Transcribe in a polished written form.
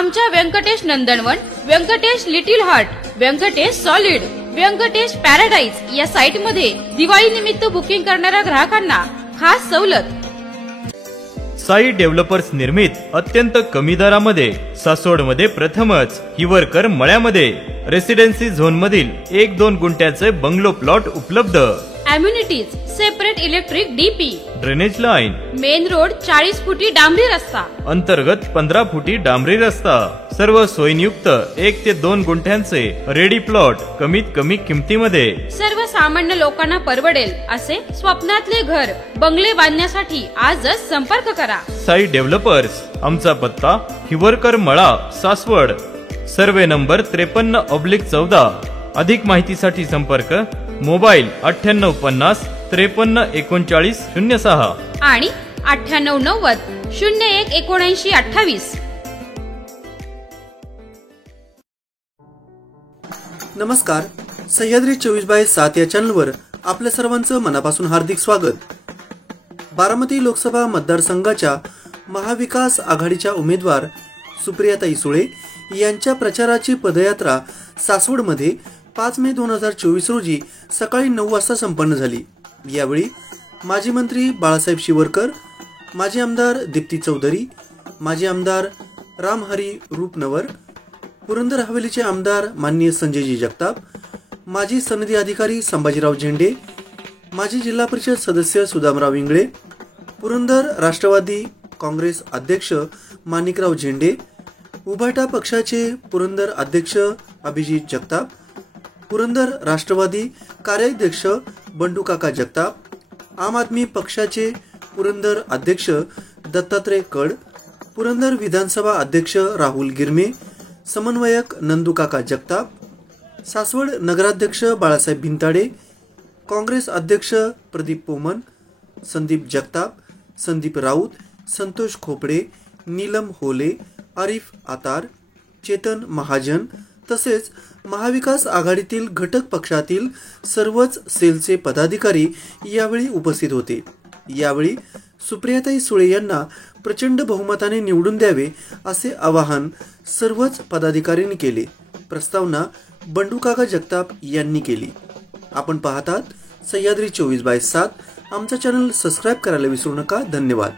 आमच्या Venkatesh Nandanvan, Venkatesh little heart, Venkatesh solid, Venkatesh paradise या site मध्ये दिवाळी निमित्त बुकिंग करणाऱ्या ग्राहकांना खास सवलत। साई डेव्हलपर्स निर्मित अत्यंत कमी दरामध्ये सासवडमध्ये प्रथमच हिवरकर मळ्यामध्ये रेसिडेन्सी झोन मधील 1-2 गुंठ्याचे बंगलो प्लॉट उपलब्ध। Amenities separate electric DP, drainage line, main road 40 फुटी डांबरी रस्ता, अंतर्गत 15 फुटी डांबरी रस्ता, सर्व सोयींयुक्त 1 ते 2 गुंठ्यांचे रेडी प्लॉट कमीत कमी किमतीमध्ये। सर्वसामान्य लोकांना परवडेल असे स्वप्नातले घर बंगले बांधण्यासाठी आजच संपर्क करा। साई डेव्हलपर्स, आमचा पत्ता हिवरकर मळा, सासवड, सर्वे नंबर 53/14। अधिक माहितीसाठी संपर्क मोबाईल 9850 53 39 06 आणि 9890 01 79 28। नमस्कार, सह्याद्री 24/7 या चॅनलवर आपल्या सर्वांचं मनापासून हार्दिक स्वागत। बारामती लोकसभा मतदारसंघाच्या महाविकास आघाडीच्या उमेदवार सुप्रियाताई सुळे यांच्या प्रचाराची पदयात्रा सासवडमध्ये 5 मे 2024 रोजी सकाळी 9 वाजता संपन्न झाली। यावेळी माजी मंत्री बाळासाहेब शिवरकर, माजी आमदार दीप्ती चौधरी, माजी आमदार रामहरी रूपनवर, पुरंदर हवेलीचे आमदार माननीय संजयजी जगताप, माजी सनदी अधिकारी संभाजीराव झेंडे, माजी जिल्हा परिषद सदस्य सुदामराव इंगळे, पुरंदर राष्ट्रवादी काँग्रेस अध्यक्ष माणिकराव झेंडे, उभाटा पक्षाचे पुरंदर अध्यक्ष अभिजित जगताप, पुरंदर राष्ट्रवादी कार्याध्यक्ष बंडू काका जगताप, आम आदमी पक्षाचे पुरंदर अध्यक्ष दत्तात्रय कड, पुरंदर विधानसभा अध्यक्ष राहुल गिरमे, समन्वयक नंदू काका जगताप, सासवड नगराध्यक्ष बाळासाहेब भिंताडे, काँग्रेस अध्यक्ष प्रदीप पोमन, संदीप जगताप, संदीप राऊत, संतोष खोपडे, नीलम होले, आरिफ आतार, चेतन महाजन तसेच महाविकास आघाडीतील घटक पक्षातील सर्वच सेलचे पदाधिकारी यावेळी उपस्थित होते। यावेळी सुप्रियाताई सुळे यांना प्रचंड बहुमताने निवडून द्यावे असे आवाहन सर्वच पदाधिकाऱ्यांनी केले। प्रस्तावना बंडू काका जगताप यांनी केली। आपण पाहतात सह्याद्री 24/7। आमचा चॅनल सबस्क्राईब करायला विसरू नका। धन्यवाद।